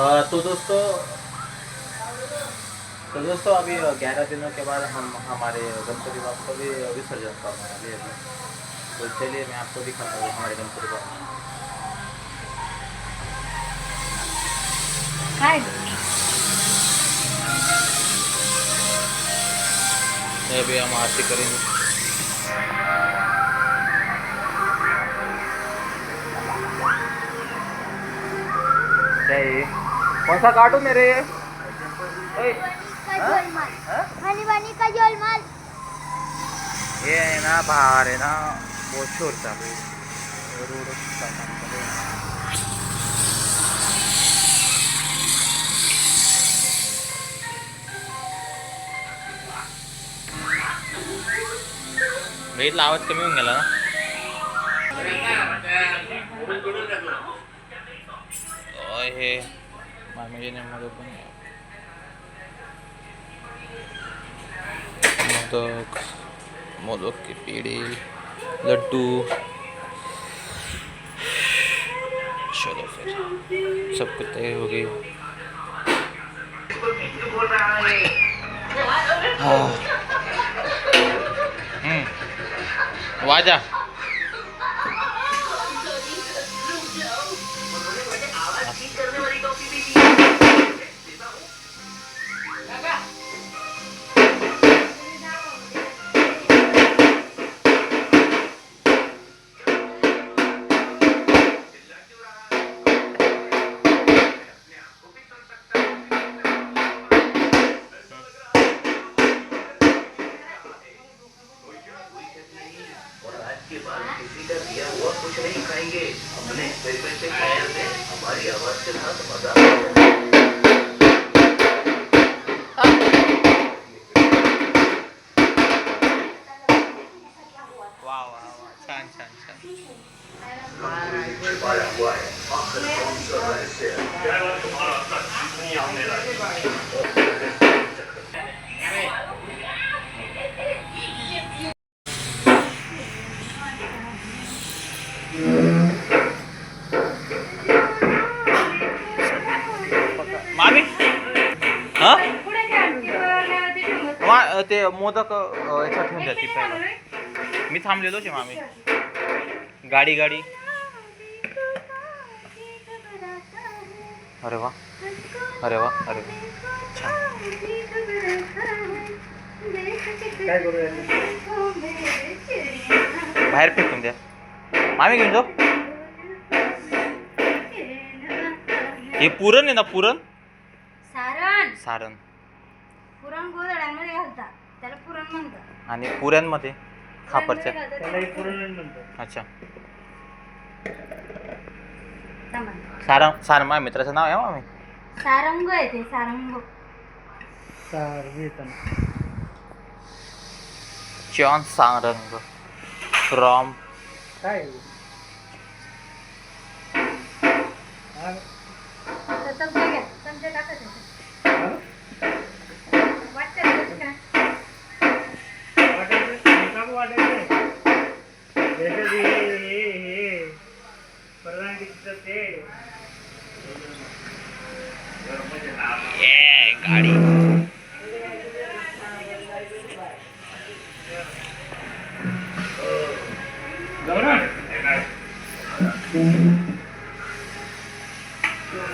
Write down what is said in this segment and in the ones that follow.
तो दोस्तों अभी 11 दिनों के बाद हम हमारे गणपति बापा का भी विसर्जन करना है अभी। तो चलिए मैं आपको दिखाता हूँ हमारे गणपति बापा। अभी हम आरती करेंगे। कौन सा काटू मेरे? ये है ना बाहर है ना बहुत शोर चालू है। रोड का काम कर रहे हैं। वेटला आवाज कमी होऊन गेला ना। हे मामीजीने मध्ये पण मोदक के पेड़े लड्डू। चलो फिर सब कुछ तैयार हो गई। वाजा के बाद किसी का दिया हुआ कुछ नहीं खाएंगे। अपने एक्सपेरिमेंट से खाया से हमारी आवाज के साथ मजा। वाह वाह वाह छान छान छान। छिपाया हुआ है आखिर कौन सा रहस्य है? मामी हा ते मोदक याच्यात ठेवून द्या ती पहिला। मी थांबलेलोच आहे मामी। गाडी गाडी अरे वा अरे वा अरे वा छान। काय करूया बाहेर फेकून द्या मामी घेऊन जाऊ। हे पुरण आहे ना पुरण सारण सारण पुरण गोधड्यांमध्ये घालतात त्याला पुरण म्हणतात आणि पुऱ्यांमध्ये खापरच्या अच्छा सारंग माझ्या मित्राचं नाव आहे मामी। सारंग आहे ते सारंग जॉन सारंग फ्रॉम चमचे घ्या चमचे टाकायचे गाडी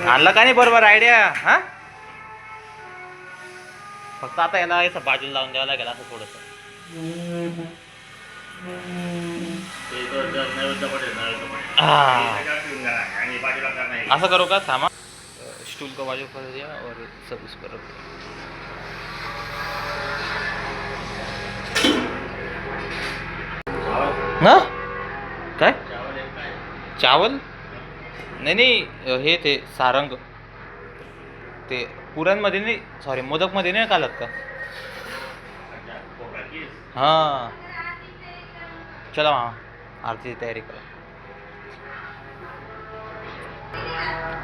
आणलं का नाही बरोबर आयडिया हा। फक्त आता याला असं बाजूला लावून द्यावं लागेल असं थोडस। असं करू का थांबा स्टूल को बाजू कर दिया और सब इस पर रख दिया। ना काय चावल नाही नाही हे ते सारंग ते पुरणमध्ये नाही सॉरी मोदकमध्ये नाही घालत का? हां चला मामा आरतीची तयारी करा।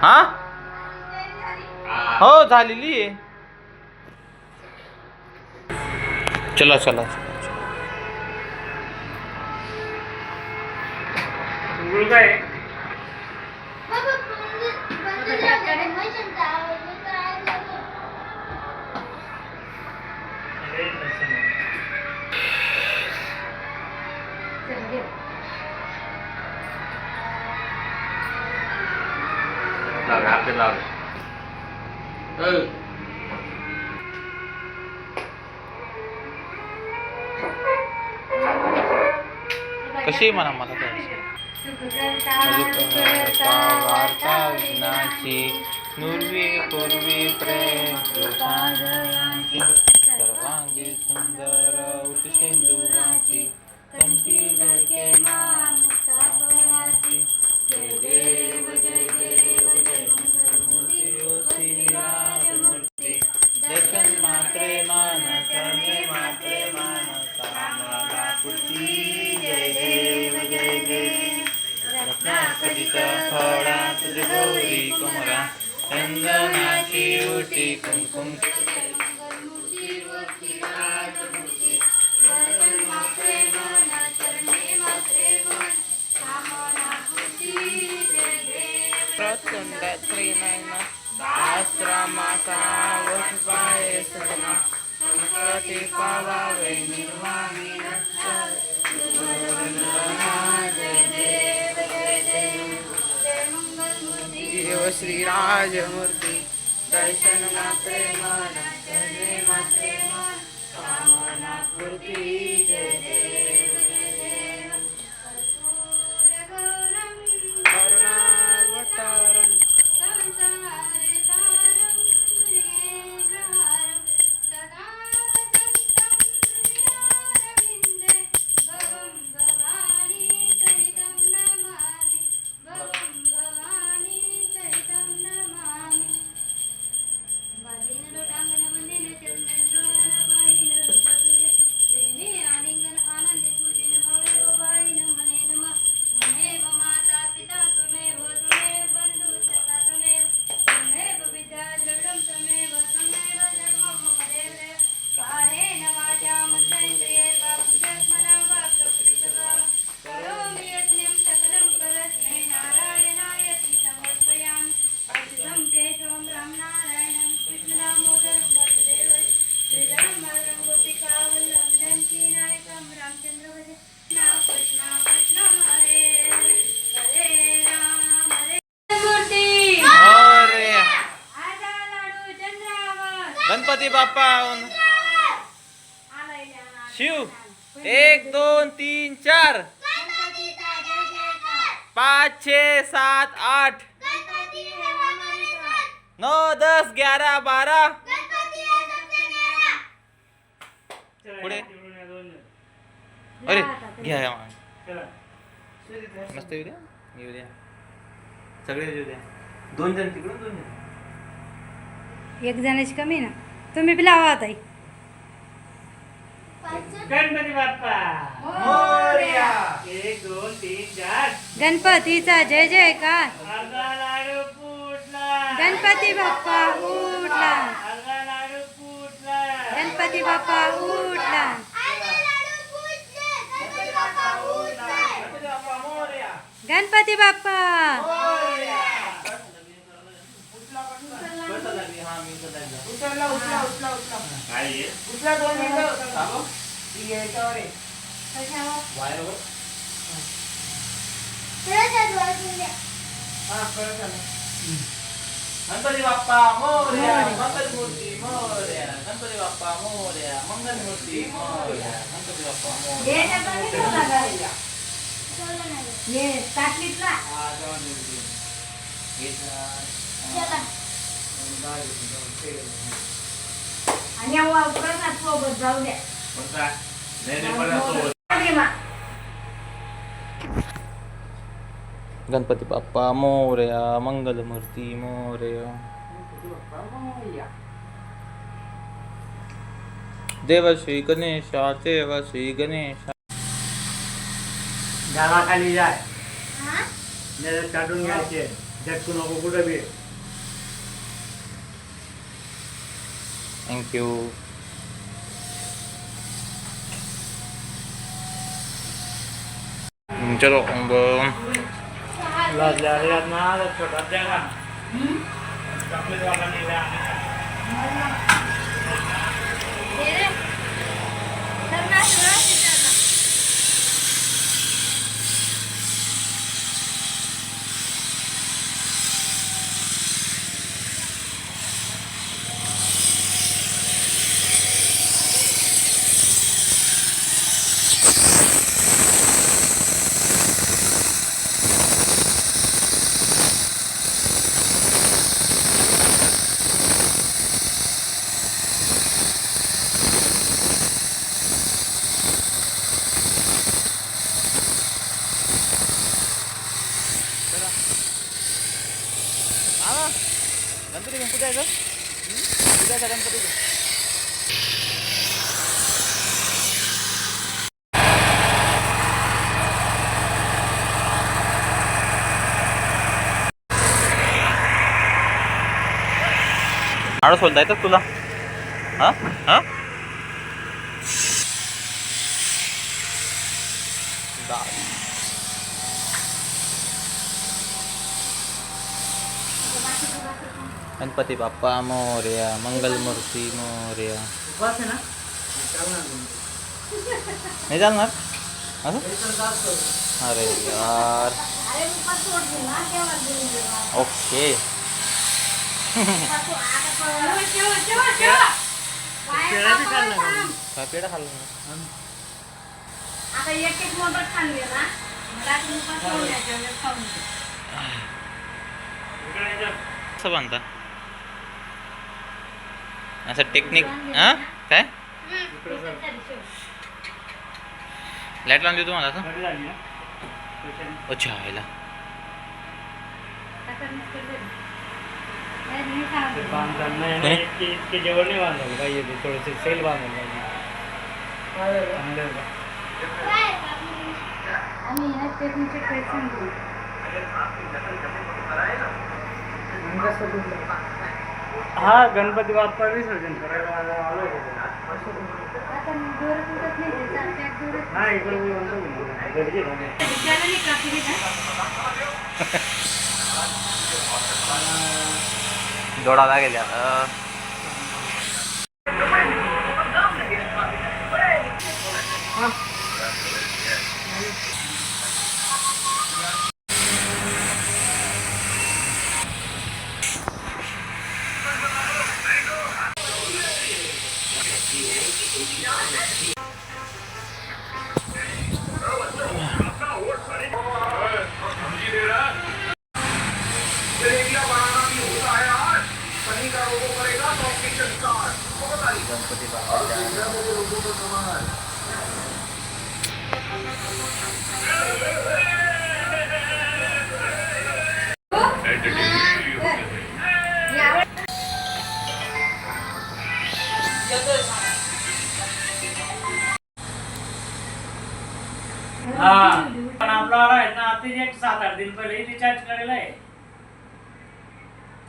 हां हो झालेली आहे। चला चला काय पिक्चर लावले. कशी म्हणा मला वार्ता विघ्नाची नुर्वी पूर्वी प्रेम सर्वांगी सुंदर उत्सिंदुराची कंठी झळके मुक्तापणाची. जय देव जय देव जय मूर्ती ओ श्रीराजमूर्ती. दर्शन मात्रे मान करणे मात्रे मान कामना पूर्ती. जय देव जय देव रत्नाखचित फळा तुझ गौरी कुमरा चंदनाची उटी कुंकुम. प्रचंड श्रीनयन आश्रमाचा वसुबाय सजना संकटी पावावे निर्वाणी. देव श्रीराजमूर्ती. दर्शन मात्रे मन करणे मात्रे मन कामना पूर्ती. जय देव जय देव करुणावतारम गणपती बाप्पा. शिव 1 2 3 4 5 6 7 8 9 10 11 12 पुढे. अरे घ्या मस्त येऊ द्या. येऊ द्या सगळे येऊ द्या. 2 जण तिकडून 2 जण. एक जणाची कमी ना. तुम्ही बी लावा ताई. गणपती बाप्पा मोरया. 1 2 3 4. गणपतीचा जय जयकार. अर्धा लाडू फुटला. गणपती बाप्पा उठला. अर्धा लाडू फुटला. गणपती बाप्पा उठला. गणपती बाप्पा. गणपती बाप्पा मोरया. मंगल मूर्ती मोरया. गणपती बाप्पा मोरया. मंगल मूर्ती मोरया. गणपती बाप्पा मोरया. गणपती बाप्पा मोरया. मंगल मूर्ती मोरया. देव श्री गणेशा. देव श्री गणेशा. गावाखाली जाय. काढून घ्यायचे. झटकू नको कुठं बी. थँक्यू. चलो लाजल्या ना छोटा द्या का चॉकलेट वाला नेला. जायचं कुठे जायचं गणपतीचं? आडो सोलता येतात तुला? हा हा गणपती बाप्पा मोरया, मंगलमूर्ती मोरया. उपास आहे ना चालणार नाही चालणार असं? अरे यार अरे उपास सोडशील ना तेव्हा देऊन दे मला. ओके. उपास सोड, आता ठेव. बाहेर पेढा बी कापायला खाल्ला का? थांब. काय पेढा खाल्ला? आता एक मोदक खाल्ले ना रात्री उपास सोडून द्यायचा, म्हणजे खाऊन घे. कसं बांधता असं टेक्निक? हां काय लाईट लावून देऊ तुम्हाला असं? अच्छा आयला नाही खाणार. बांधताना इतके जेवण नाही बांधायला पाहिजे ते थोडेसे सेल बांधायला पाहिजे. चांगलं आहे बा. आम्ही ह्या चटणीचे पैसे घेऊ. हा गणपती बाप्पा विसर्जन करायला आलो होतो. आता मी दोरच उठत नाही, ते चार पॅक दोरच. हा इकडे मी म्हणतो की गडजे झाले. विचारलं नाही का तुम्ही काय? जोडा लागेल आता. गणपती बाप्पा हा पण आपला आहे ना आता एक 7-8 दिन पहिले रिचार्ज करेला आहे.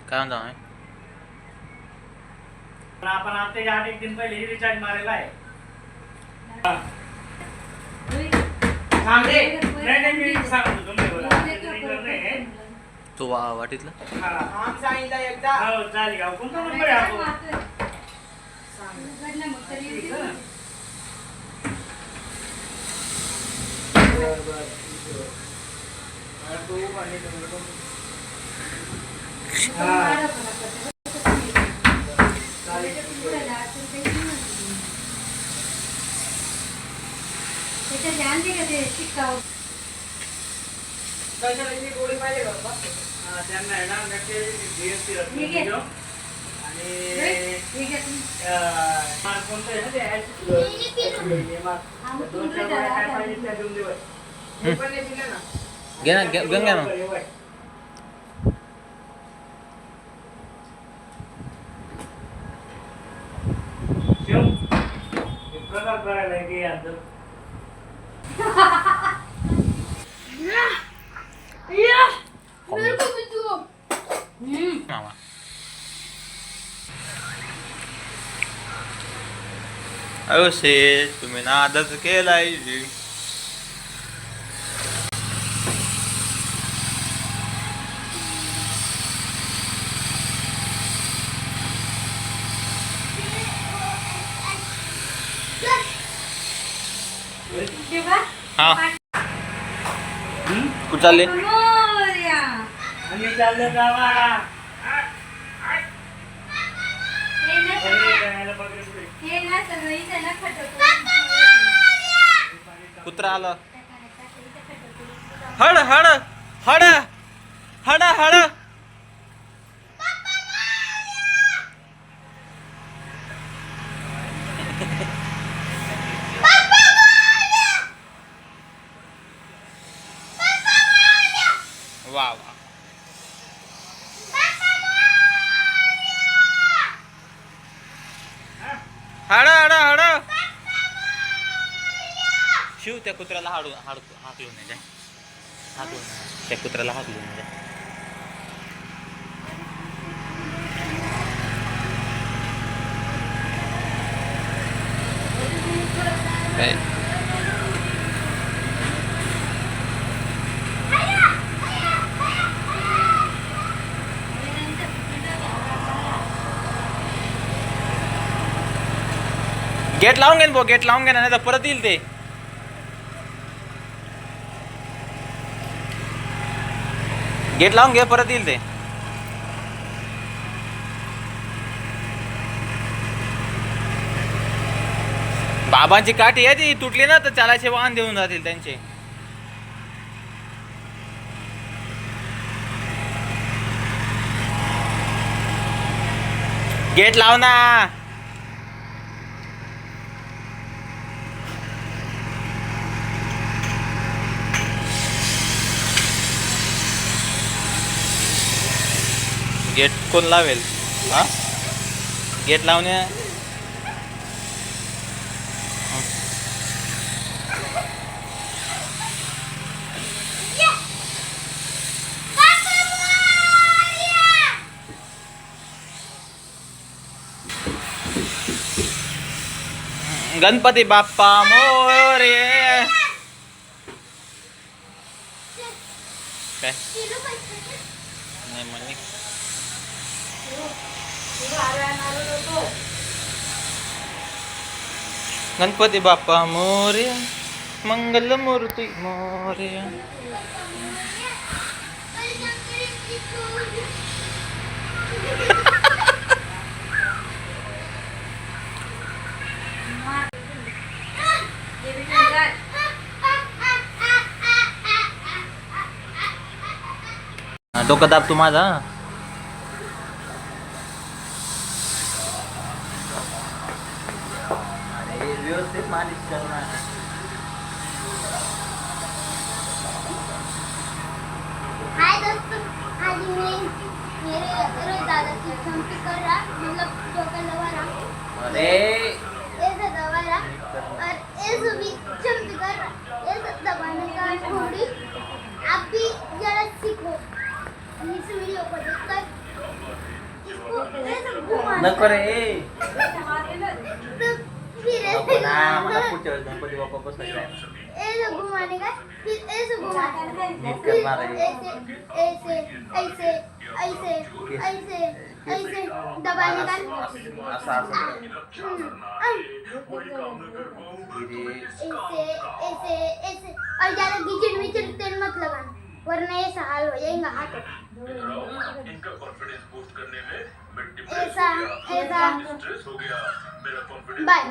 काय म्हणता आम्ही? पण आपण आता 8 दिन पहिले रिचार्ज मारेला आहे. सांगे नाही मी सांगतो तुम्हाला. तो वाटीतला हा सांगितलं एकदा. हो चालेल का कोणता नंबर आहे आपला? उघडलं मग तरी येते. त्याच्यात ध्यान दे का ते शिक्का गोळी पाहिजे बाबा. त्यांना आहे ना नक्की GST हे घे. आणि हे घे तुम्ही. कोणतं आहे ना ते दोन-चार गोळ्या काय पाहिजे त्या देऊन देऊ. घे ना घेऊन घ्या मग. प्रकार करायला की आता मामा अहो शेठ तुम्ही नादच केलाय. हा कुठं चालले? मोरया. आम्ही चाललो गावाला. हे ना सगळं- हे ना सगळं इथं ना खटकून. कुत्रा आलं. हड हड हड हड हड वा वा हाड हाड हाड शिव त्या कुत्र्याला हाकलून नाही जाय हाकलून त्या कुत्र्याला हाकलून नाही जाय काय गेट लावून घे ना गेट लावून घे ना नाही तर परत येईल ते गेट लावून घे परत येईल ते बाबांची काठी आहे ती तुटली ना तर चालायचे वाहन देऊन जातील त्यांचे गेट लाव ना गेट कोण लावेल हा गेट लावणे गणपती बाप्पा मोरया काय नाही म्हणे गणपती बाप्पा मोरया मंगल मूर्ती मोरया डोकं दाब तू माझा अरे व्यवस्थित मालिश करणार हाय दोस्तों, आज मैं मेरे दादा की चंपी कर रहा मतलब जो कर लगा रहा अरे ऐसा दबा रहा और ऐसा भी चंपी कर रहा ऐसा दबाने का थोड़ी आप भी जरा सीखो इस वीडियो को देखकर इसको ऐसा घुमाना नको रे तो फिर नको ना मला ऐसे पुढच्या वेळेस गणपती बाप्पा बसायला ऐसे घुमाने का फिर ऐसे घुमाना नीट फिर करणार आहे ऐसे ऐसे ऐसे ऐसे ऐसे ऐसे दबाने का असं असं ऐसे ऐसे ऐसे और ज्यादा गिचड़ विचड़ तेल मत लगाना वरना ऐसा हाल हो जाएगा हाथ इनका कॉन्फिडेंस बूस्ट करने में मैं डिप्रेस ऐसा ऐसा स्ट्रेस हो गया मेरा confidence bye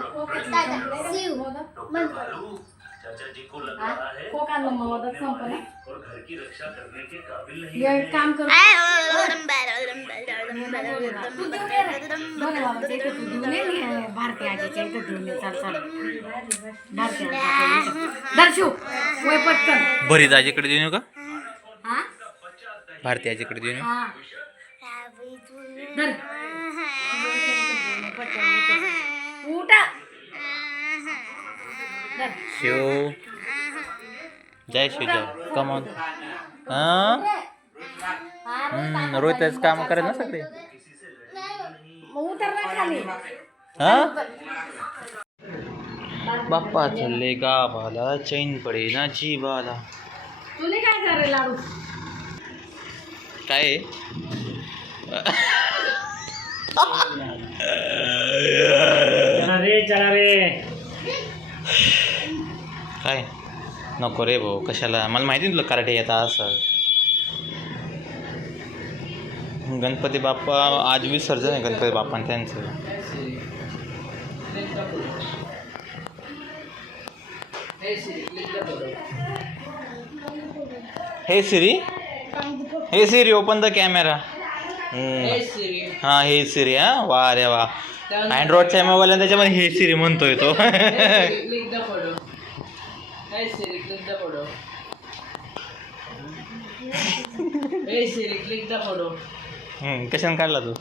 tata see you मंद चाचा जी को लग रहा है कोकाला मदत संपला और घर की रक्षा करने के काबिल नहीं ये काम कर भारती आजीच्या इथं ठेवून चाल चाल भारती दर्शू वय पटकन भरी दाजीकडे देऊ का हा भारती आजीकडे देऊ हा धर उठा शिव जय शिव जय कमॉन हा रोहितच काम करे ना सगळे उतर ना खाली हा बाप्पा चल्ले गावाला चैन पडे ना जीवाला तुने काय करे लाडू काय चला रे काय नको रे भाऊ कशाला मला माहिती तुला कराटे येतात असं गणपती बाप्पा आज विसर्जन आहे गणपती बाप्पा त्यांचं हे सिरी ओपन द कॅमेरा हां हे सिरी हा वा रे वा अँड्रॉइडच्या मोबाईल आहे त्याच्यामध्ये हे सिरी म्हणतोय तो कशाने काढला तू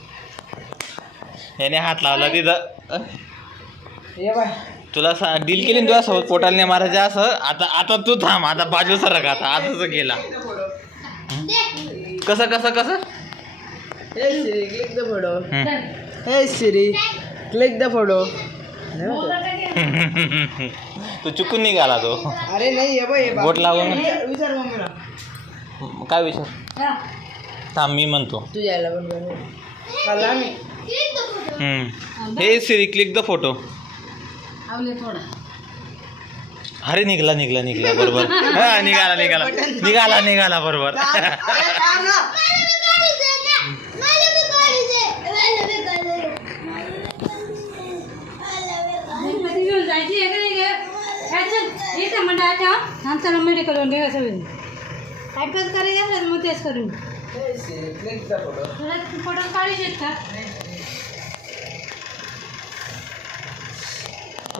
याने हात लावला तिथं तुला डील केली ना तुझ्यासोबत पोटाला नाही मारायचं असं. आता तू थांब, आता बाजू सरक, आता तसं गेला. कसं कसं कसं Hey Siri, click the photo. तू चुकून निघाला तो. अरे नाही ये बाई बोट लावून विचार मम्मीला. काय विचार? थांब मी म्हणतो. तू यायला पण कळला मी. हे सिरी क्लिक द फोटो. आवले थोडा. अरे निघाला बरोबर. हा निघाला बरोबर. गणपती घेऊन जायची आहे का नाही घे? येते म्हणतात आमच्याला मेडिकलवर घ्या सगळी टाईपच करायचं असेल मग तेच करून Hey Siri, click the photo. तुला फोटो काढू शकता.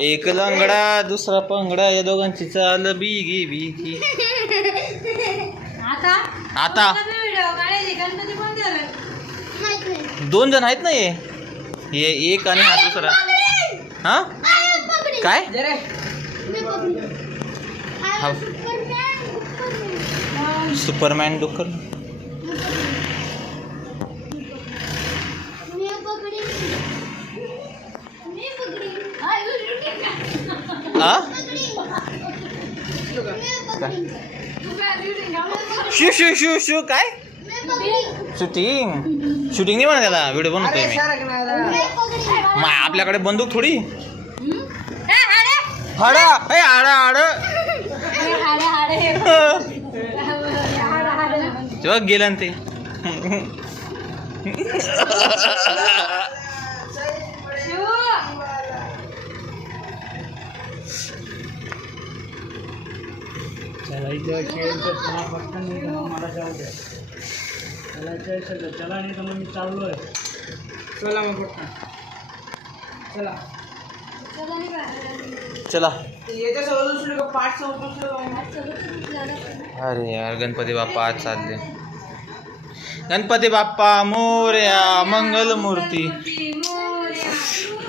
एक लंगडा दुसरा पंगडा, या दोघांची चाल बिगी. आता व्हिडिओ काढायचे गणपती कोणते आले? 2 जण आहेत ना हे एक आणि हा दुसरा. हा काय जरे सुपरमॅन डुक्कर. हा शू काय शूटिंग नाही म्हणा त्याला, व्हिडिओ बनवतोय मी. सरक ना जरा. आपल्याकडे बंदूक थोडी. हाड तेव्हा गेला ना ते. चलायचं खेळ तर चला पटकन नाही तर मला जाऊ द्या. चलायचं असेल तर चला, नाही तर मग मी चाललो आहे. चला मग पटकन चला. चला. याच्यासोबत दुसरं का पाठ सोबत अरे यार गणपती बाप्पा आज चालले. गणपती बाप्पा मोरया मंगलमूर्ती.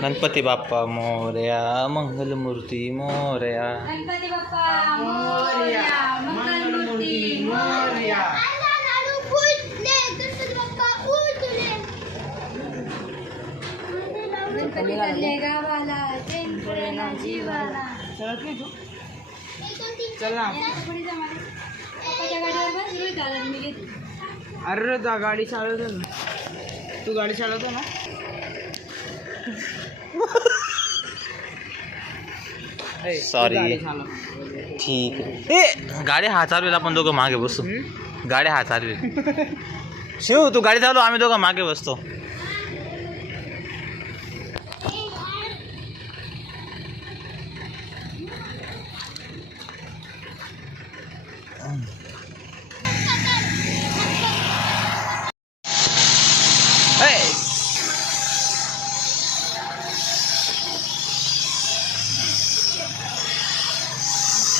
गणपती बाप्पा मोरया मंगलमूर्ती मोरया. गणपती बाप्पा मोरया मंगलमूर्ती मोरया. गणपती चालले गावाला ना जीवाला. चल ना. पप्पाच्या गाडीवर बस रोहित आला मी घेते. अरे जा गाडी चालवतो ना तू, गाडी चालवतो ना. सॉरी ठीक आहे. ए गाडी हा चालवेल, आपण दोघं मागे बसू. गाडी हा चालवेल. शिव तू गाडी चालव, आम्ही दोघं मागे बसतो.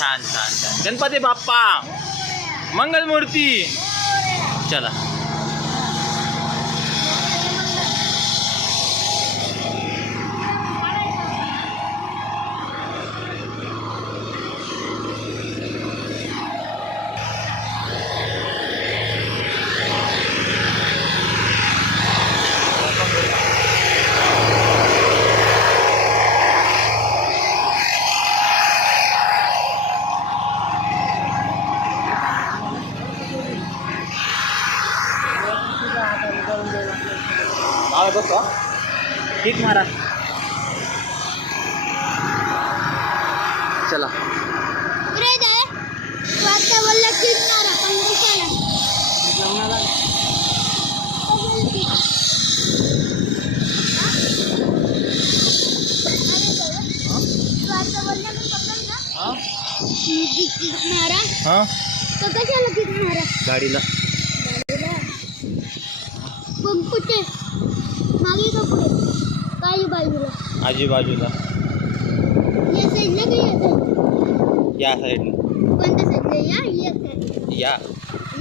छान गणपती बाप्पा मंगलमूर्ती. चला बस ठीक मारा. चला हाँ गाडीला कुठे मागे का पुढे काही बाजूला आजूबाजूला या साईडला का या साईडला या साईडला कोणत्या साईडला या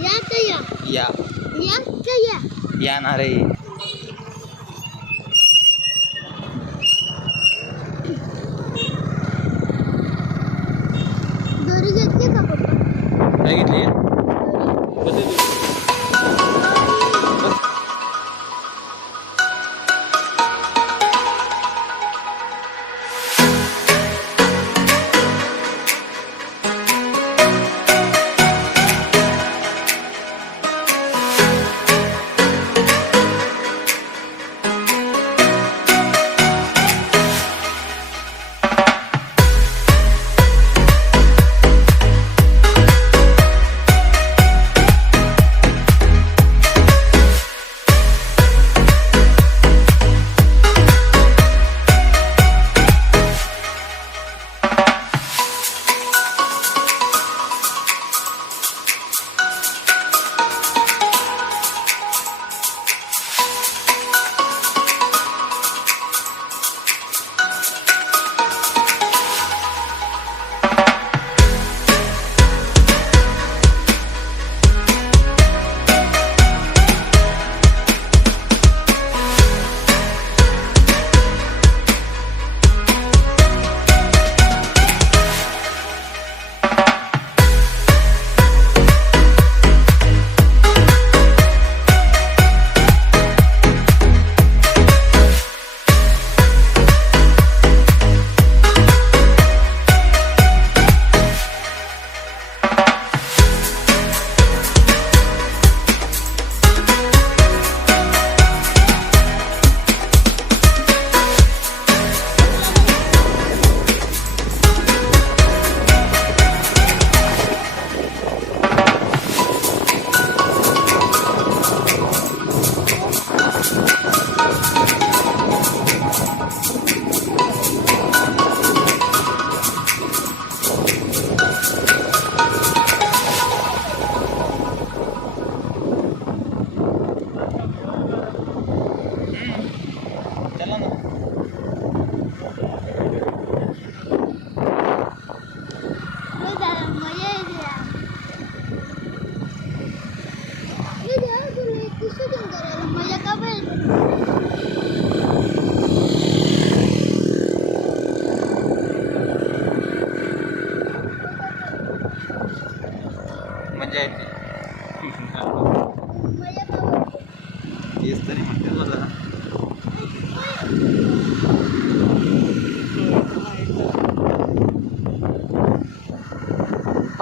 या का या या या का या या ना रे.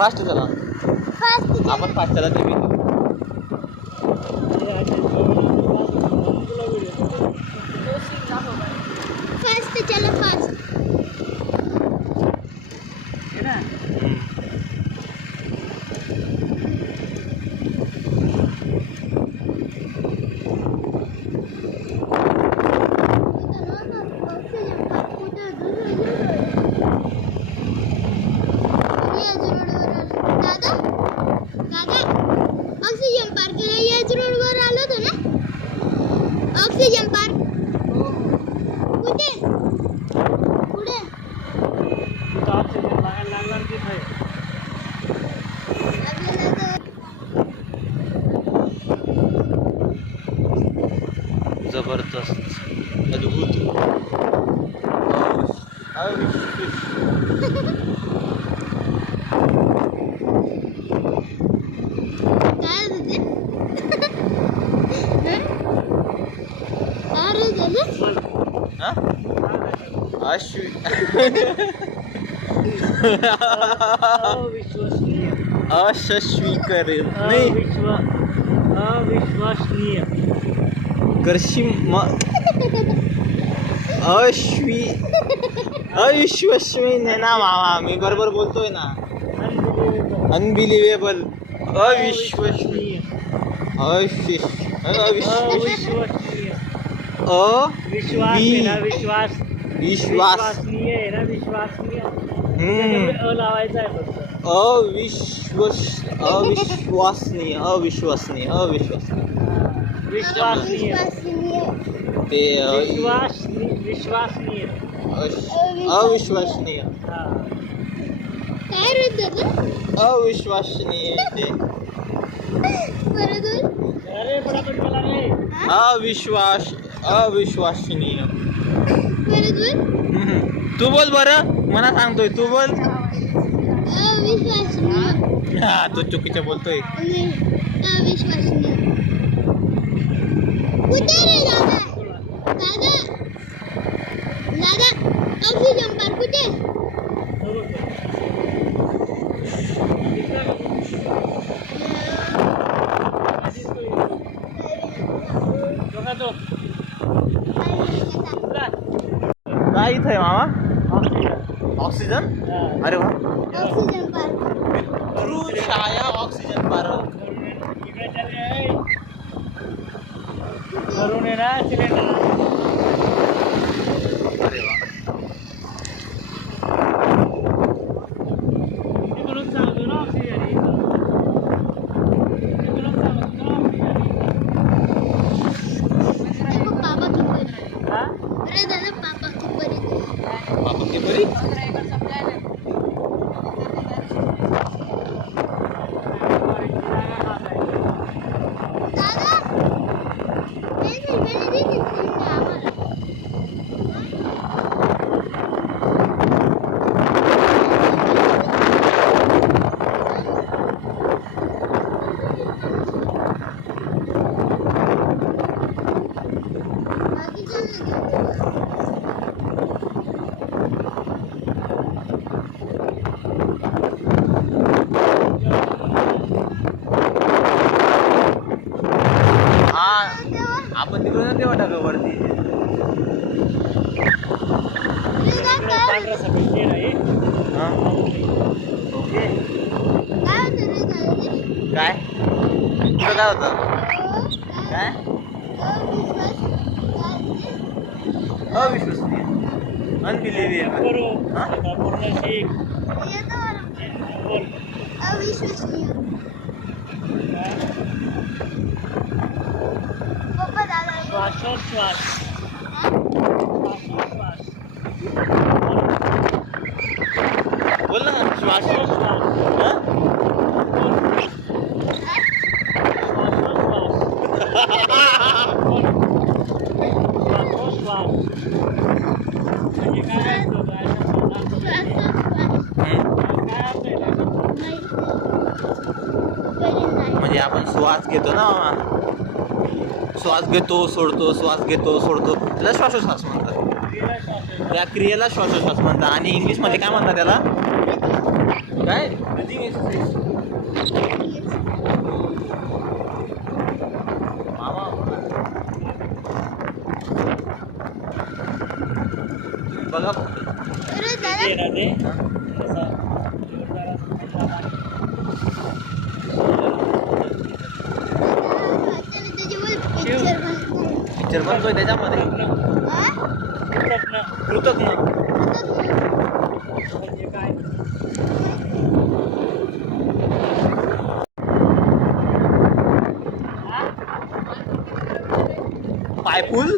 फास्ट चला. फास्ट आपण फास्ट चला ते मी फास्ट चला फास्ट. है ना. दादा दादा ऑक्सिजन पार्क याच रोडवर आलो होतो ना. ऑक्सिजन पार्क कुठे कुठे तो ऑक्सिजन लागायला लागला ना तिथे. जबरदस्त अद्भुत. काय होते अरे झालं हा? अश्वी अविश्वसनीय. अशस्वी करेल नाही अविश्वसनीय. करशी अविश्वसनीय नाही ना मामा. मी बरोबर बोलतोय ना. अनबिलिव्हेबल. अविश्वसनीय. अविश्वसनीय. विश्वास आहे ना, विश्वास. विश्वास. विश्वासनीय आहे ना, विश्वासनीय. हम्म. त्याच्यामुळे अ लावायचा आहे फक्त. अविश्वसनीय. अविश्वसनीय. विश्वासनीय. विश्वसनीय ते विश्वासनीय. अविश्वसनीय. हा. काय रे दादा अविश्वसनीय ते परत बोल. अरे पटापट बोला रे. अविश्वसनीय. परत बोल. तू बोल बरं. मला सांगतोय तू बोल. अविश्वसनीय. हा तू चुकीचं बोलतोय. नाही, अविश्वसनीय. कुठे रे दादा दादा दादा ऑक्सिजन पार्क कुठे. बघा तो. काय इथं आहे मामा. ऑक्सिजन. ऑक्सिजन. हा. अरे वा. ऑक्सिजन पार्क छाया ऑक्सिजन पार्क. इकडे चालले आहे. करून आहे ना सिलेंडर. अरे वा. तिकडून सांगतो ना ऑक्सिजन. तिकडून सांगतो ना ऑक्सिजन. देखो पापा की परी. हा. अरे दादा पापा की परी. पापा की परी. दादा मैंने दी थी आम्हाला. बाकी हा आपण तिकडून तेव्हा टाका वरती. पांढरा सफेद शेर आहे. हा. ओके. काय होतं रे दादा. काय तुझं काय होतं. काय अविश्वसनीय. अनबिलिव्हेबल. करू. हा? आता पूर्ण शिक. बोल. अविश्वसनीय. पप्पा दादा श्वासोच्छ्वास. श्वासोच्छ्वास. बोल ना. श्वास. श्वासोच्छ्वास. हा? बोल. श्वासोच्छ्वास. म्हणजे काय असतं? काय म्हणजे आपण श्वास घेतो ना मामा. श्वास घेतो सोडतो श्वास घेतो सोडतो त्याला श्वासोच्छ्वास म्हणतात. त्या क्रियेला श्वासोच्छ्वास म्हणतात. आणि इंग्लिशमध्ये काय म्हणतात त्याला. काय ब्रिदिंग एक्सरसाइज मामा बघा फक्त. अरे दादा ते ना ते त्याच्यावर पिक्चर बनतो. पिक्चर बनतोय त्याच्यामध्ये हा? कृतज्ञ म्हणजे काय पायफुल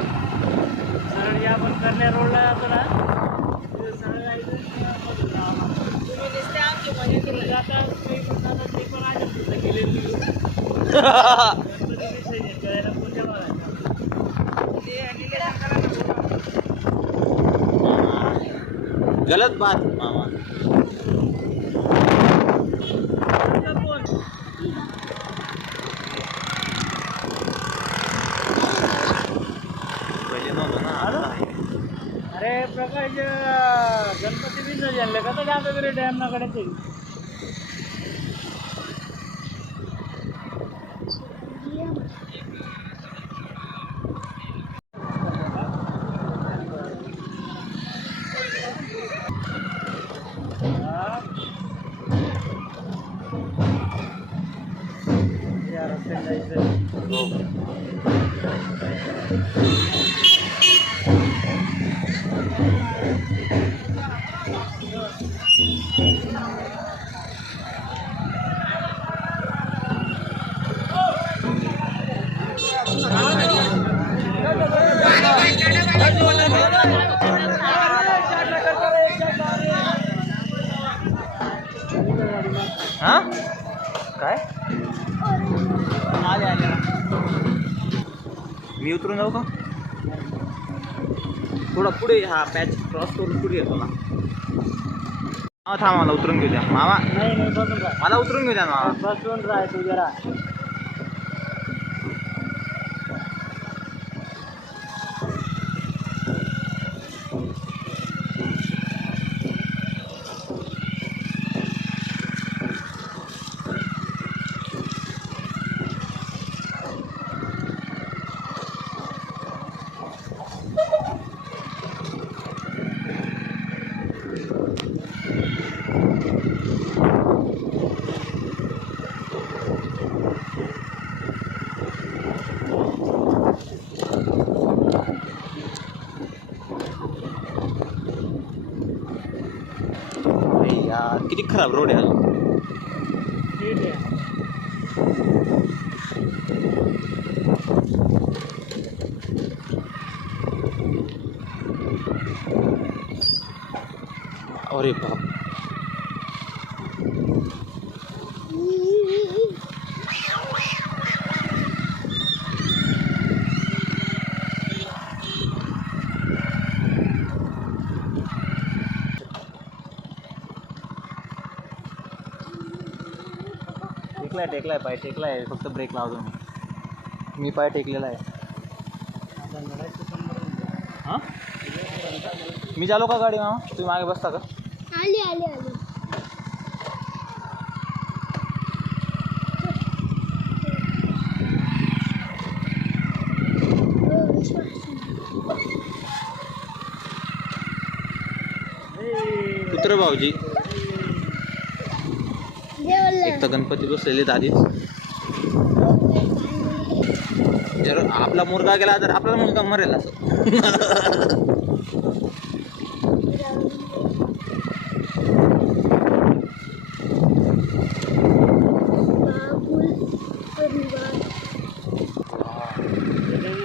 सरळ या पण करण्या रोडला जातो ना ते सरळ जायचं तुम्ही नुसते आमचे मजा जाता काही पण जाता ते पण आले तिथं गेले गणपती विसर्जन करायला पूजा बघायला ते गलत बात मामा पहिले नव्हतं ना आता आहे. अरे प्रकाश गणपती विसर्जनले कसं जातो तरी डॅम नाकडे ते या रस्त्याने जायचं हो. हा काय आले आले मी उतरून जाऊ का थोडा पुढे हा पॅच क्रॉस करून पुढे येतो ना हा थांब मला उतरून घेऊ द्या मामा नाही नाही बसून राह मला उतरून घेऊ द्या ना मामा बसून राह तू जरा अरे यार किती खराब रोड आहे हा. ठीक आहे अरे बाप टेकलाय पाय टेकलाय फक्त ब्रेक लावतो मी पाय टेकलेला आहे हां मी चालू का गाडी मामा तुम्ही मागे बसता का आली आली आली कुत्र भाऊजी एक तर गणपती बसलेले आहेत आधीच जर आपला मुलगा गेला तर आपला मुलगा मरेल असं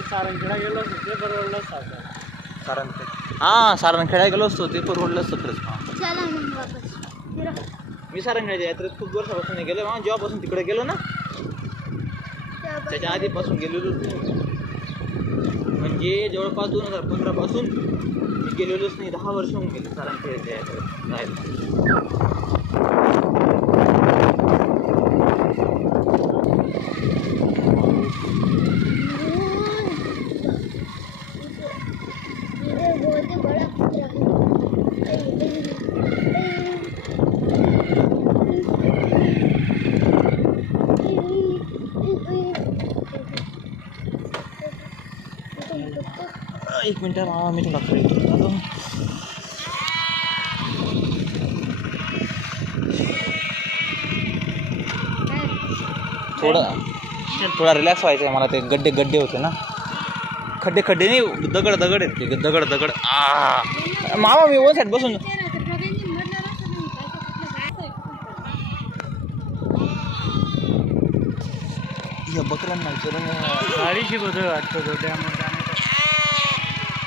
सारंगखेडा गेलो असतो ते बरोबर सारखं हां सारणखेडा गेलो असतो ते परवडलं असतं खरंच चला मग वापस फिरा. मी सारणखेड्याच्या यात्रेत खूप वर्षापासून गेलो मग जेव्हापासून तिकडे गेलो ना तेव्हा त्याच्या आधीपासून गेलेलो म्हणजे म्हणजे जवळपास 2015 पासून मी गेलेलोच नाही. 10 वर्ष होऊन गेले सरांच्या इथे राहायला. इधर बहुत ही बड़ा कुतरा एक मिनिट मामा, मी तुला करतो. थोडा रिलॅक्स व्हायचं आहे मला. ते गड्डे गड्डे होते ना, खड्डे खड्डे नाही, दगड दगड आहेत ते, दगड दगड. मामा मी वन साईड बसून बकऱ्यांना विचारून गाडी शिकवतोय वाटतं तो, त्यामुळे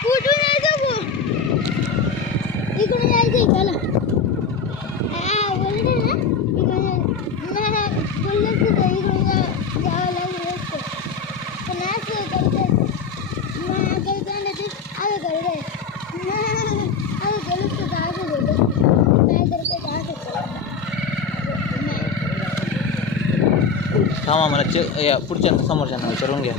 कुठून यायचं गो? इकडून यायचं चला. बोलले ना इकडून बोलले तिथं इकडून जावं लागलं असतं, पण असं करतात मग करताना ते असं करतात असं केलं तर असं होतं, काय करतात असं थांबा, मला या पुढच्या समोरच्यांना विचारून घ्या.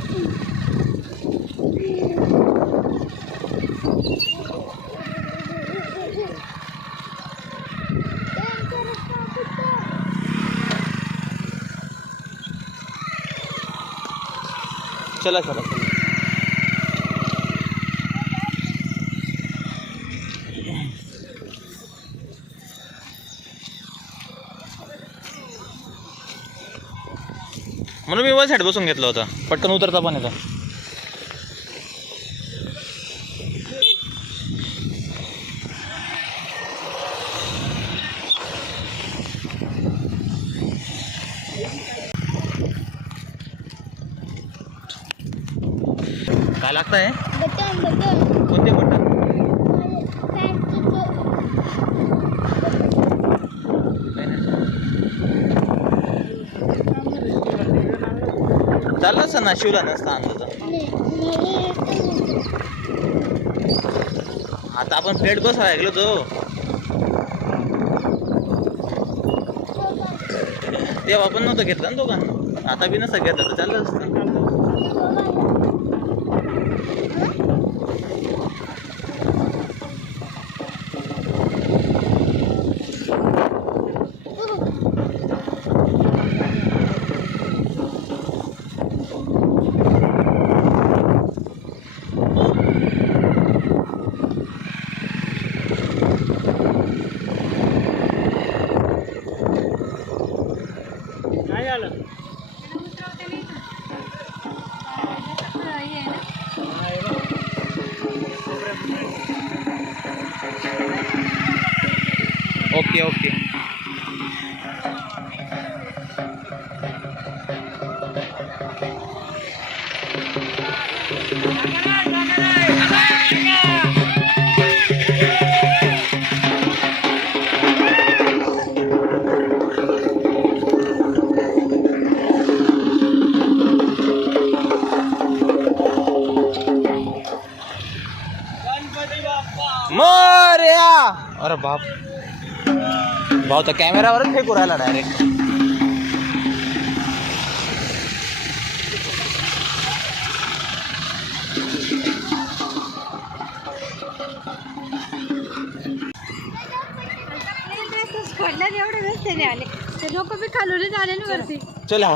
चला चला चला. म्हणून मी वन साईड बसून घेतलं होतं, पटकन उतरता पण येतं. काय लागतंय? बटन बटन कोणते बटन? चाललं असं ना, शिवला नसता अंदाज. आता आपण प्लेट बस ऐकलो तो, तेव्हा आपण नव्हतं घेतलं ना दोघांना. आता बी नसतं घेतलं तर चाललं असतं. काय झालं? Okay okay. मोरया. अरे बाप, भाऊ तर कॅमेरावरच फेकू राहिला डायरेक्ट. पडला एवढे रस्त्याने आले ते लोक बी खालूनच आले ना वरती. चला.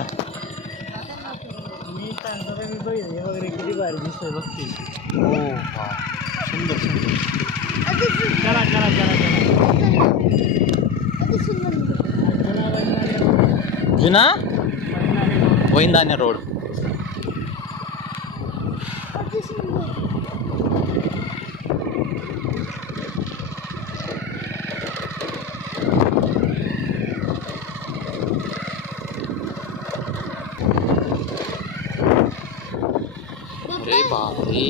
मी सांगतो मी बघितले वगैरे किती भारी दिसतोय बघते. सुंदर सुंदर. चला चला चला चला. जुना वैंदाने रोड. अरे बापरे,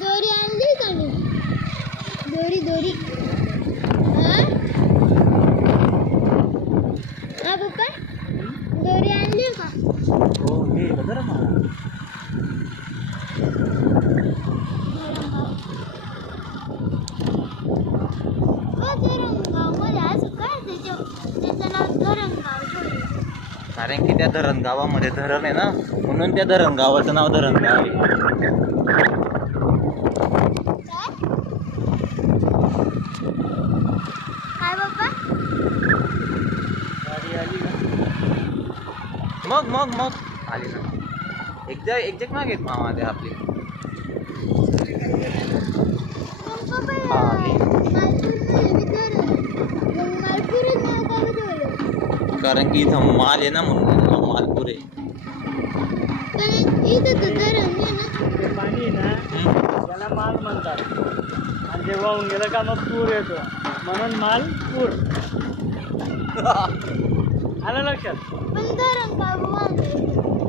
दोरी आणली का मी? दोरी दोरी हा पप्पा, दोरी आणली का? हो हे बघा ना. धरणगावमध्ये असं काय त्याचं नाव धरणगाव ठेवलं. कारण की त्या धरण गावामध्ये धरण आहे ना, म्हणून त्या धरण गावाचं नाव धरणगाव आहे. काय बाप्पा? गाडी आली का? मग आली ना. एक्झॅक्ट मागेत मामा ते आपली. मग पप्पा हा, हे. मालपूरमध्ये धरण. मग मालपूरच नाव का ठेवलं? कारण की इथं माल आहे ना, म्हणून नाव मालपूर आहे. पण इथं तर धरण आहे ना. ते पाणी आहे ना त्याला माल म्हणतात आणि जे वाहून गेलं का मग पूर येतो म्हणून माल पूर. आलं लक्षात? पण धरण गाव वाहते.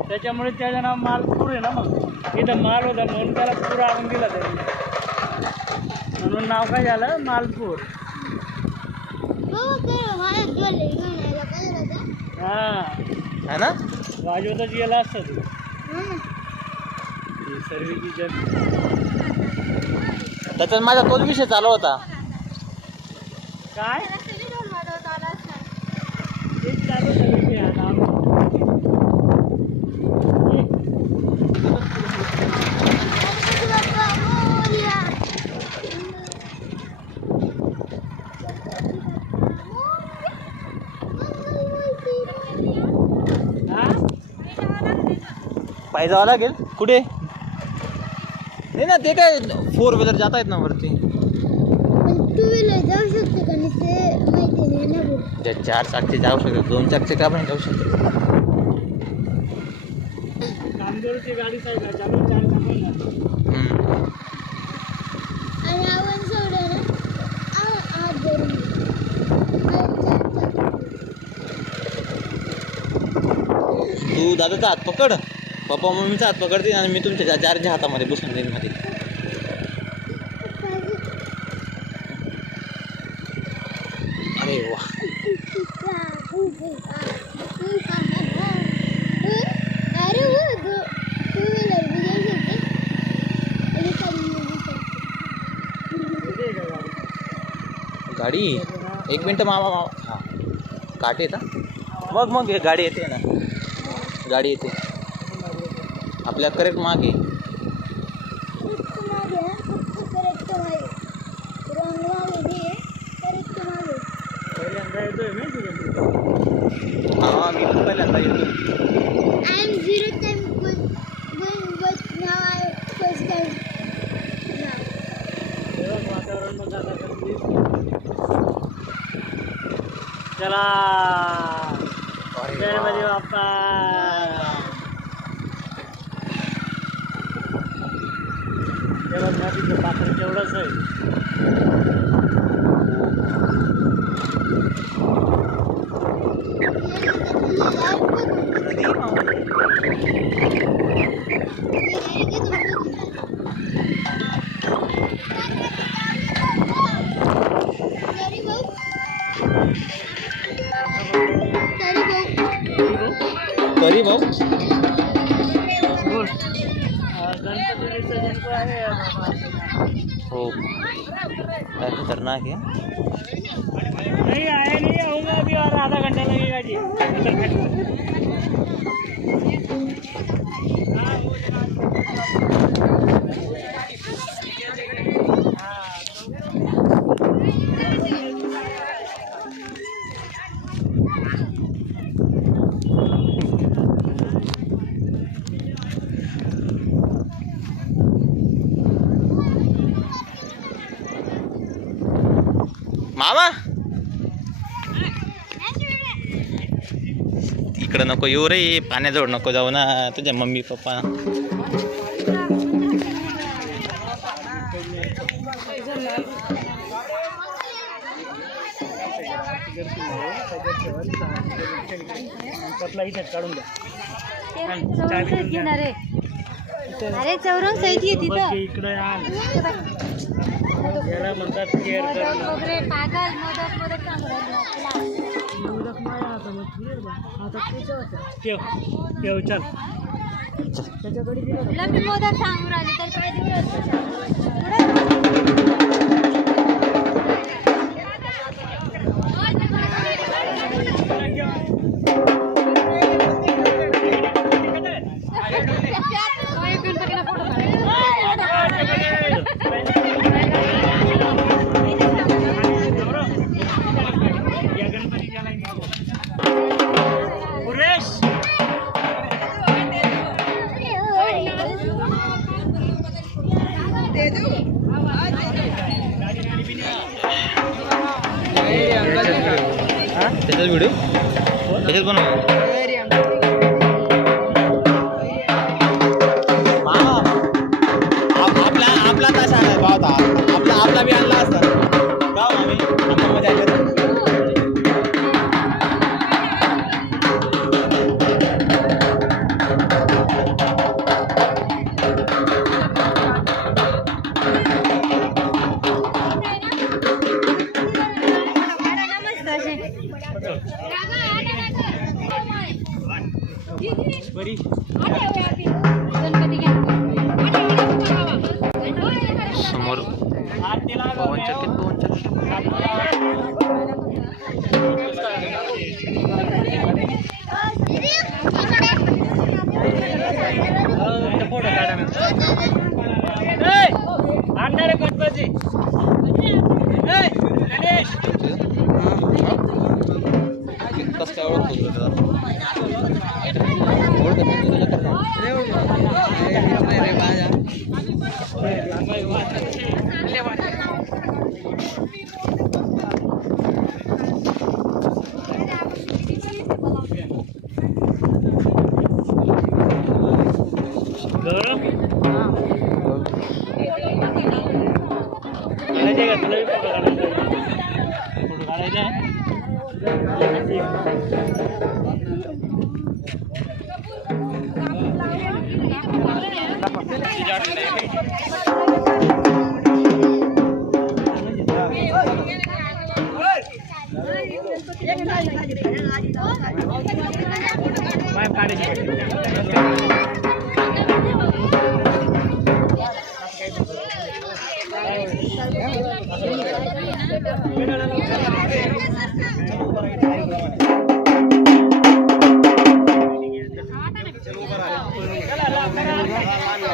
त्याच्यामुळे त्याचं नाव मालपूर आहे ना. मग इथं माल होता म्हणून त्याला पूर आणून दिला त्यांनी, म्हणून नाव काय झालं मालपूर. हो काय मला ज्वेलरी म्हणायला काय राहतं? हां है ना. वाजवतच गेला असतं तू. हा ना. ही सर्वीची जन त्याच्यात माझा तोच विषय चालू होता. काय त्याला सगळी ढोल वाजवता आला असणार. तेच चालू सगळं ते आता आम्ही. गणपती बाप्पा मोरया. हां पायी जावं लागेल. कुठे? नाही ना, ते काय 4 व्हीलर जात आहेत ना वरती. पण टू व्हीलर जाऊ शकते का नाही ते माहिती नाही ना भाऊ. ज्या 4 चाकचे जाऊ शकतात, 2 चाकचे का पण जाऊ शकतात. नांदेडची गाडी साहेब चालू 4 चाकं ना. आणि आपण सोडलं ना हात धरून तू दादाचा हात पकड, पप्पा मम्मीचा हात पकडते आणि मी तुमच्या 4च्या हातामध्ये बसून देईन मध्ये. अरे वा. अरे हो टू व्हीलर भी जाऊ शकते. आणि चालली किती आहे का गाडी? गाडी 1 मिनटं मामा. हां काटे येतं. मग हे गाडी येते ना. गाडी येते आपल्या करेक्ट मागे. करेक्ट मागे करेक्ट मागे रंग मागे घे करेक्ट मागे. पहिल्यांदा येतोय माहिती का तू? हां मी पण पहिल्यांदा येतो. I am 0 time going but now I first time now. तेव्हा वातावरण मग आता कधी चला गणपती बाप्पा. तेव्हा ना तिथं पात्र तेवढंच आहे. तरी भाऊ गणपती विसर्जन को आहे बाबा. हो काय खतरनाक आहे. नहीं आया नहीं आऊँगा अभी और आधा घंटा लगेगा जी. हाँ, वो मामा इकडं नको येऊ रे, पाण्याजवळ नको जाऊ ना, तुझ्या मम्मी पप्पा. पतला इथेच काढून द्या. घेणार आहे. अरे चौरंग साईज आहे तिथं. इकडे आण. याला म्हणतात केअर मोदक करणं. वगैरे पागल मोदक सांगू राहिला तुला. मोदक नाही आता मग आता ठेव ठेव चल. तुला मी मोदक सांगून राहिले तर काय त्याच्यात व्हिडिओ त्याच्यात बनव. आपला तास आणला भाव होता आपला बी आणला असता गाव आम्ही आम्हाला समोर कसं काय ओळखतो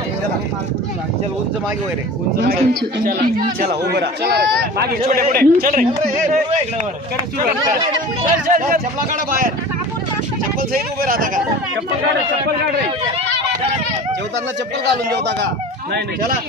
चल उंच मागे वगैरे उंच मागे चला उभं राहा मागे पुढे पुढे चल रे चप्पला काढा बाहेर चप्पल सहित उभे राहता का चप्पल काढ रे जेवताना चप्पल घालून जेवता का नाही चला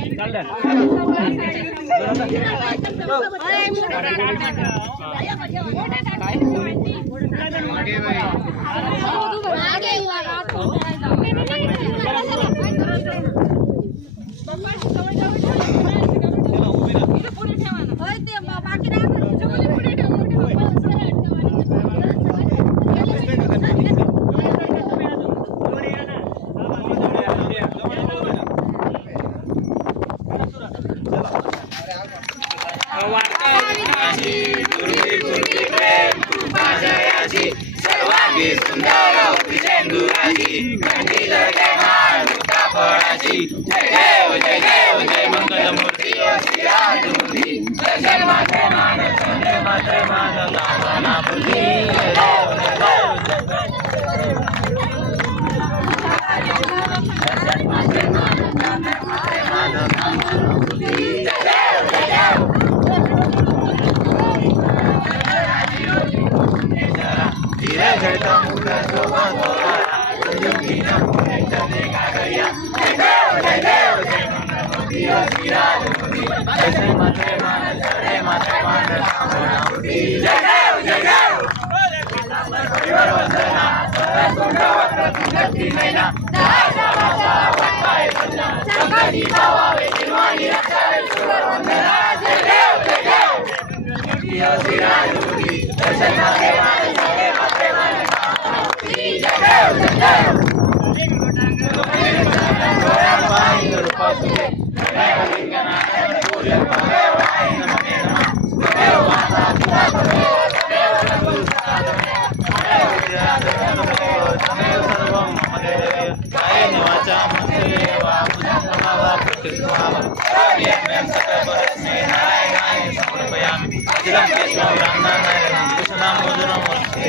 रुचिरं केशवं रामनारायणं कृष्णं मधुरं वन्दे।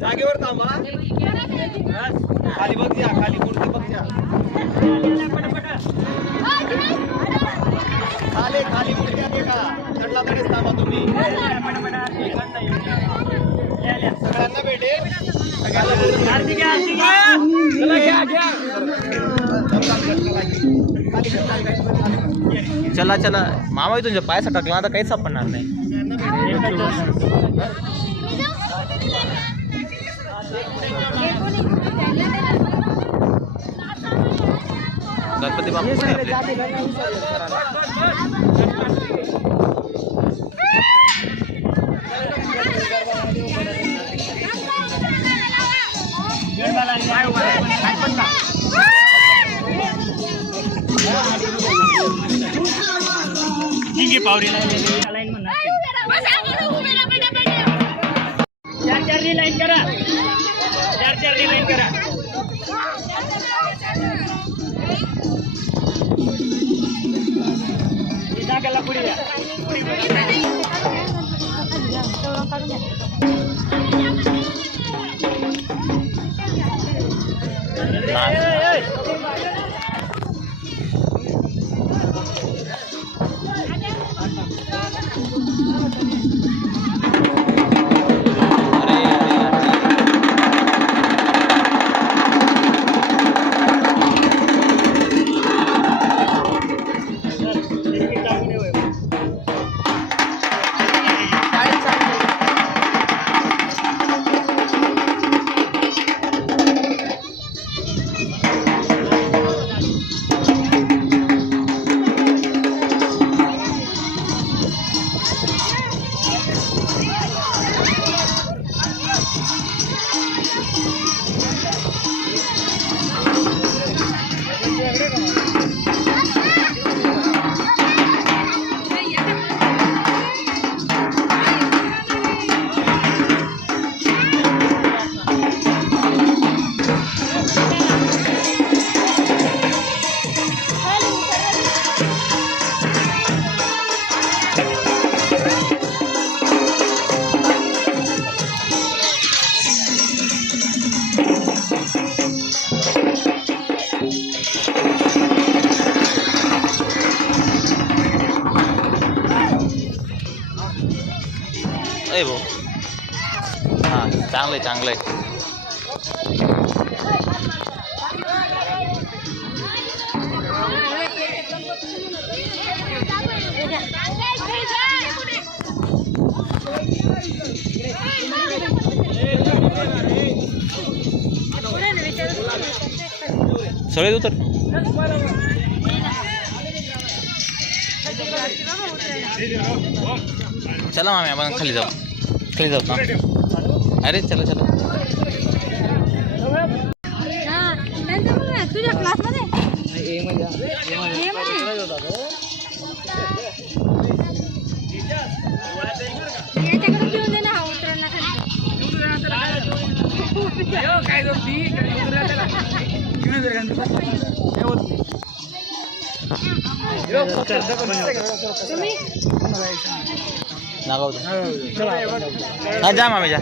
जागेवर थांबा. खाली बघ द्या, खाली मूर्ती बघ द्या. खाली खाली मूर्ती आहे का चढला तरीच थांबा तुम्ही. सगळ्यांना भेटेल. चला चला मामा तुझ्या पायाचा टाकला आता काहीच सापडणार नाही. गणपती बाप्पा पण आहे आपले. पावरी लाईन म्हणणार चार लाईन करा. चार लाईन करा. जागाला पुढे द्या. भाऊ हां चांगलं आहे चांगलं आहे. सगळे उतर. चला मामी आपण खाली जाऊ ना. अरे चला चला. तुझ्या क्लासमध्ये याच्याकडे घेऊन दे ना. हा उतरायला तुम्ही हा जा मामी जा.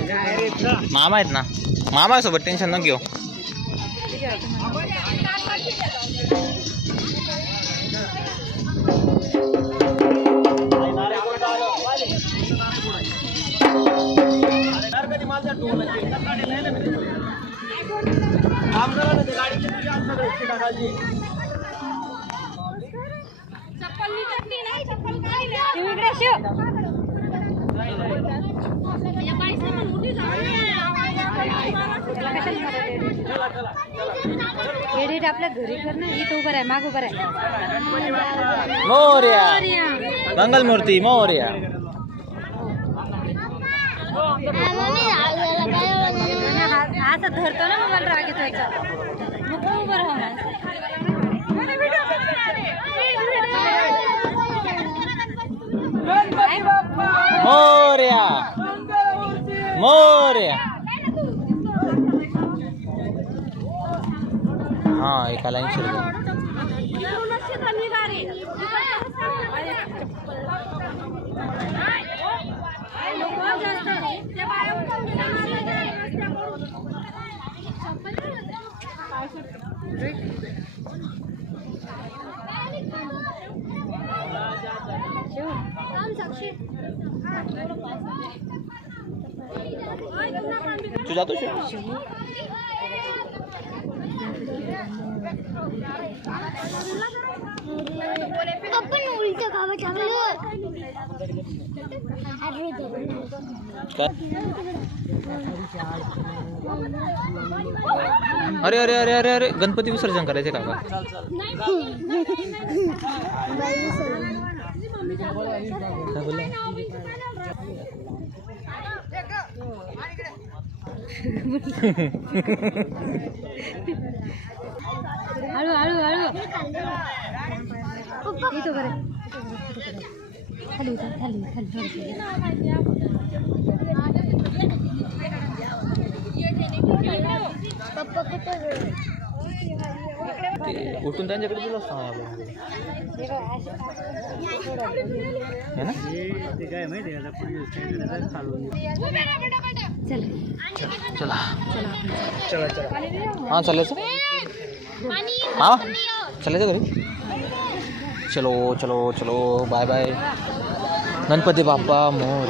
मामा आहेत ना. मामा सोबत टेन्शन न घेऊ. चप्पल एडिट आपल्या घरी कर ना. इथं उभं आहे, माग उभं आहे. मोरया मंगल मूर्ती मोरया. असं धरतो ना मोबाईल राग येतो याचा. नको उभं राहू ना. मोरया मोरया. हा एका लाईन तू जातो आपण उलट गावात टाकलं. अरे अरे अरे अरे अरे गणपती विसर्जन करायचे काका. काय बोलला? हळू हळू हळू. इथं बरं खाली खाली खाली. पप्पा कुठे ते उठून त्यांच्याकडे दिलं असतं ना आपण. है ना? चला चला हां चालायचं मामा चालायचं घरी. चलो चलो चलो बाय बाय. गणपती बाप्पा मोर.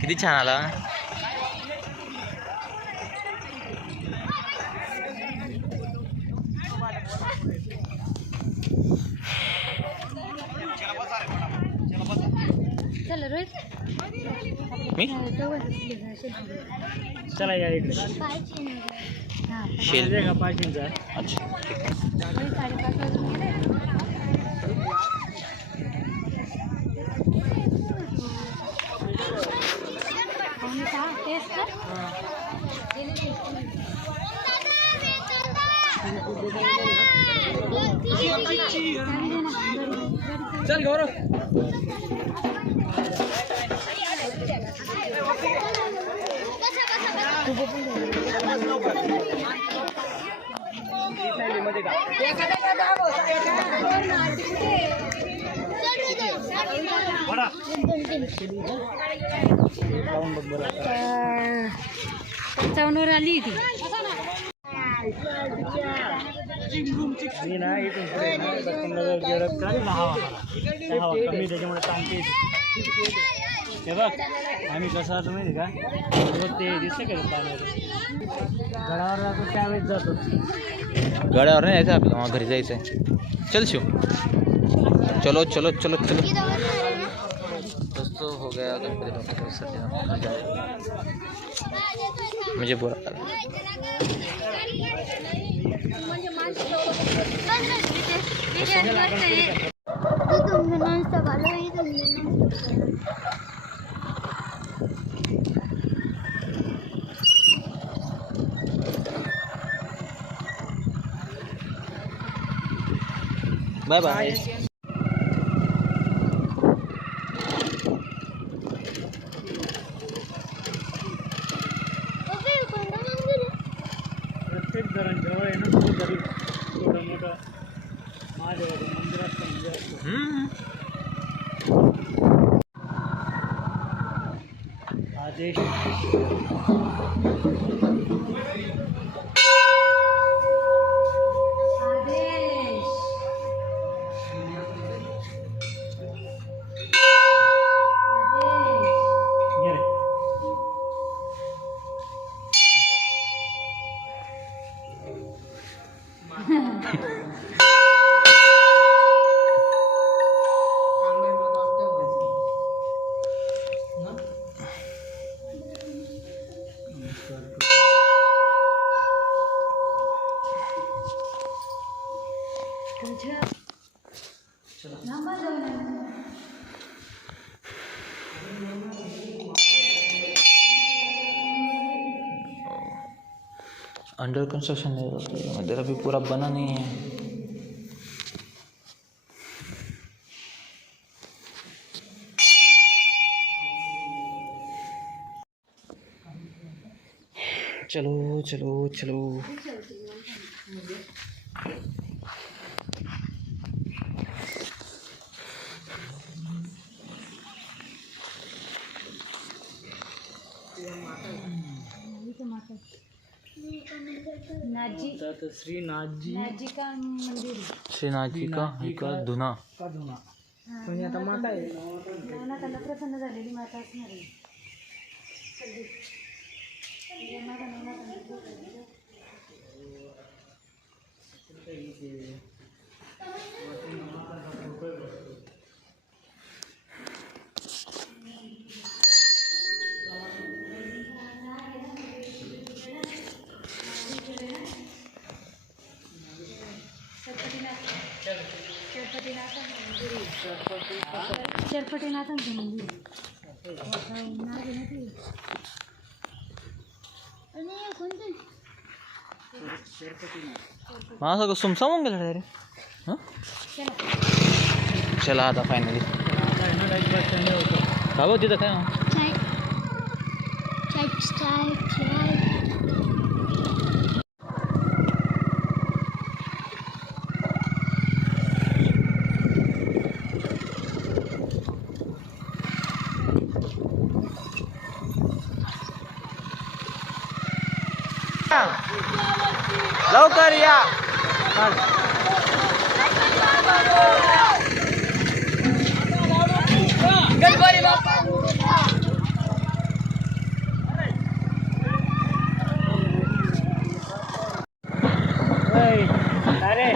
किती छान आला. चल रोहित. मी चला या इकडे. शेल का पार्किंगचा. अच्छा ठीक आहे. 5:30 वाजून गेले. टेस्ट कर. चल गौरव. पंचावन्नवर आली ती. मी ना इथून पुढे ना दक्षिणनगर गेलं का हवा कमी त्याच्यामुळे सांगते. हे बघ आम्ही कसं असं माहिती का रोज ते दिसते का पाण्यावर गडावर जातो त्यावेळेस जातो. गाड्यावर नाही यायचं आपल्याला घरी जायचं आहे. चल शिव चलो चलो चलो चलो. दोस्तों हो गया गणपति बाप्पा का विसर्जन. मुझे बुरा लगा. Bye bye. प्रत्येक घरांजवळ आहे ना कुठेतरी थोडं मोठं महादेवाचं मंदिर असतं म्हणजे असतं. आदेश अंडर कंस्ट्रक्शन है, इधर अभी पूरा बना नहीं है। चलो चलो चलो। नाजी तर श्रीनाथजी नाजी का मंदिर आहे. श्रीनाथ जी का धुना का धुना म्हणजे आता माता आहे. नानाला प्रसन्न झालेली माता असणार आहे. चरपटीनाथांचं मंदिर आणि कोणतं हाँ सगळं सुमसाम होऊन गेलं रे. हां चला आता फायनली का बघ तिथं काय लवकर या. अरे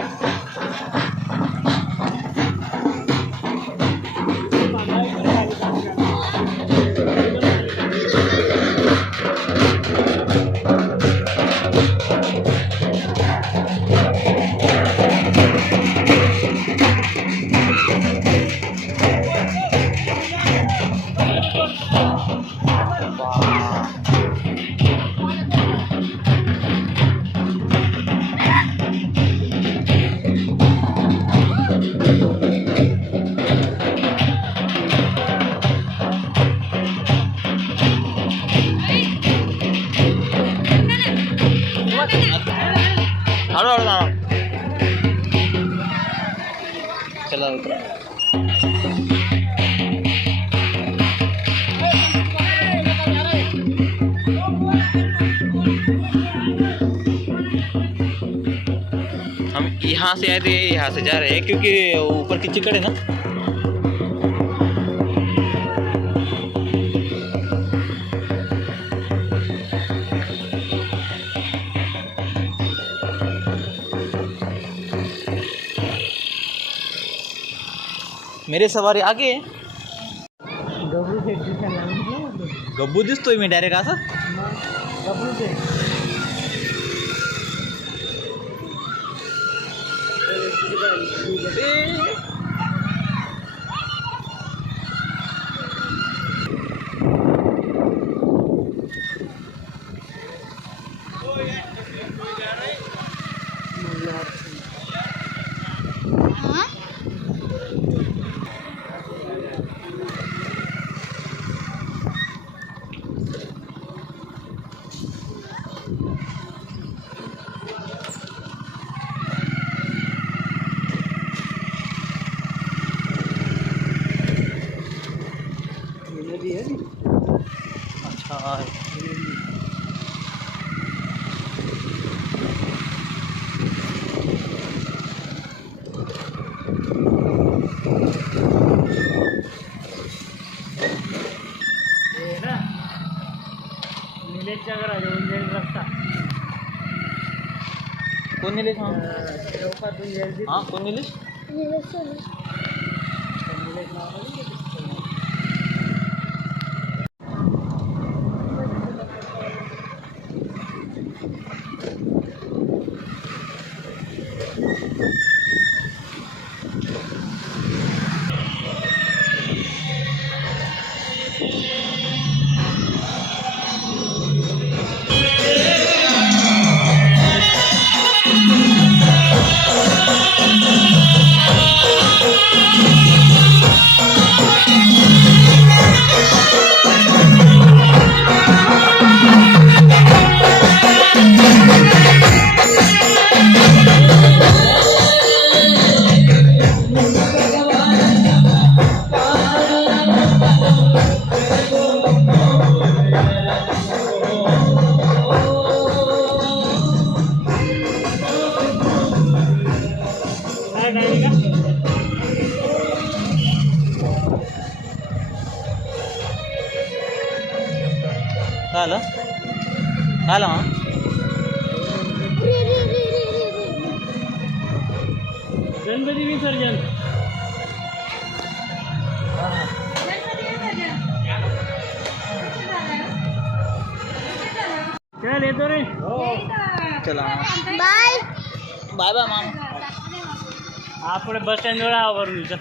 हळूहळू जाणार. चला उतरा. हम यहाँ से आए थे, यहाँ से जा रहे हैं क्योंकि ऊपर की चिकड़ है ना. मेरे सवारी आगे आहे. गबरू शेठ दिसायला लागली. गब्बू दिसतोय मी डायरेक्ट असं. गबरू शेठ अच्छा आहे. हे ना निलेशच्या घराजवळून जाईल रस्ता. कोण निलेश? चौकातून जाईल. हां कोण निलेश? निलेश नावाने काय आलं काय आलं मग गणपती विसर्जन चल येतो रे चला बाय बाय बाय माम आपण बस स्टँडवर आहो वरून चल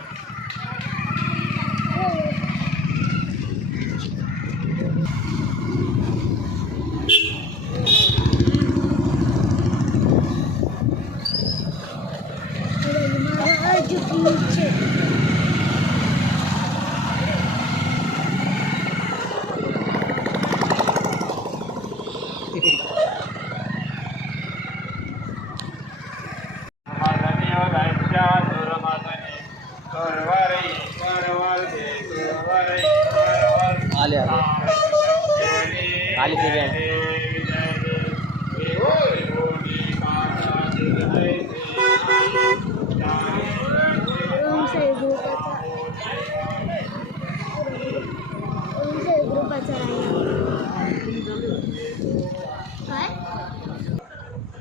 आले आले आले ते बी आले. ओम साई ग्रुपाचा काय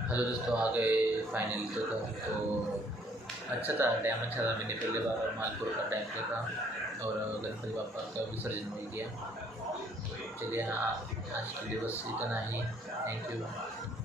हेलो दोस्तों आ गए फाइनली तो अच्छा था डैम अच्छा था. मैंने पहले बार मालपुर का डैम देखा और गणपति बापा का विसर्जन हो गया. चलिए हाँ आज का दिवस इतना ही. Thank you.